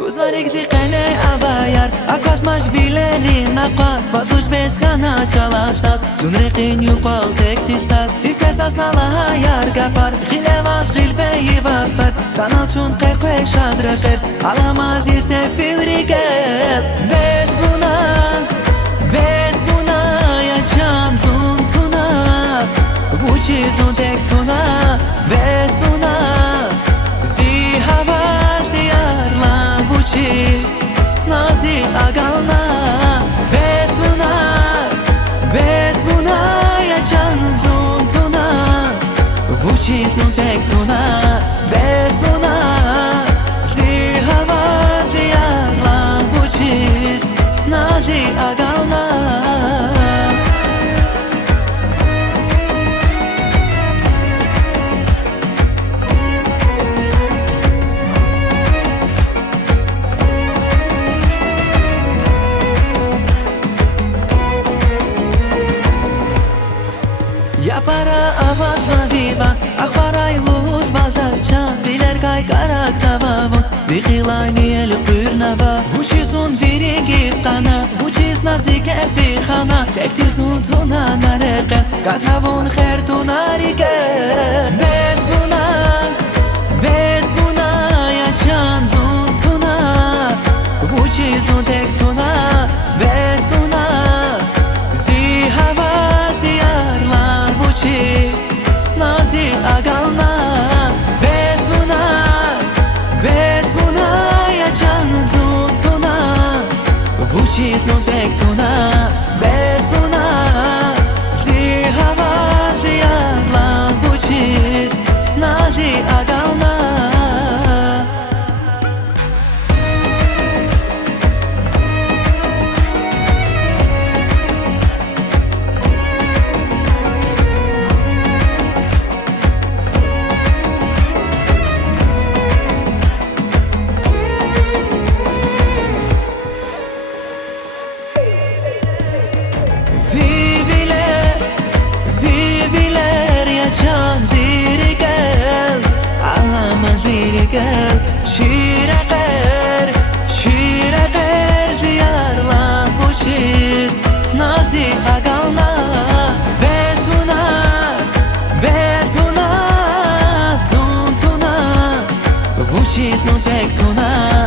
Guzarek zikene avayar Akwas maj vilerin akar Bazuj beskana çalasas Zunrekin yupal tektistas Sitesas nalaha yar gafar Khilevas khilfeyi vaktar Sanal şun qeqek şadreqer Alamaz ise filrikel Bezvuna Yacan zuntuna Vuci zuntek tuna Bezvuna Zihava ziyarla Vuciz Nazi agalna Bezvuna Yacan zuntuna Vuci zuntek tuna Bezvuna Zihava ziyarla Vuciz Nazi agalna Ya para avaz va vivan Akharay luz vazarchan Biler kay karak zavavun Viqilani el qurnava Vuchizun virigiz qana Vuchiz nazik erfi khana Tektizun tuna nareqen Kathavun kher tunariken Bezvuna Yacan zun tuna Vuchizun tek tuna Bezvuna Zihava ziyarla Vuchiz Nazi agalna Bezvuna Yacan zuntuna Vuchiz tek tuna Bezvuna Zihava ziyarla Vuchiz Nazi agalna Yacan zirikel Alama zirikel Şireker Ziyarla Vuchiz Nazi agalna Bezvuna Zuntuna Vuchiz tek tuna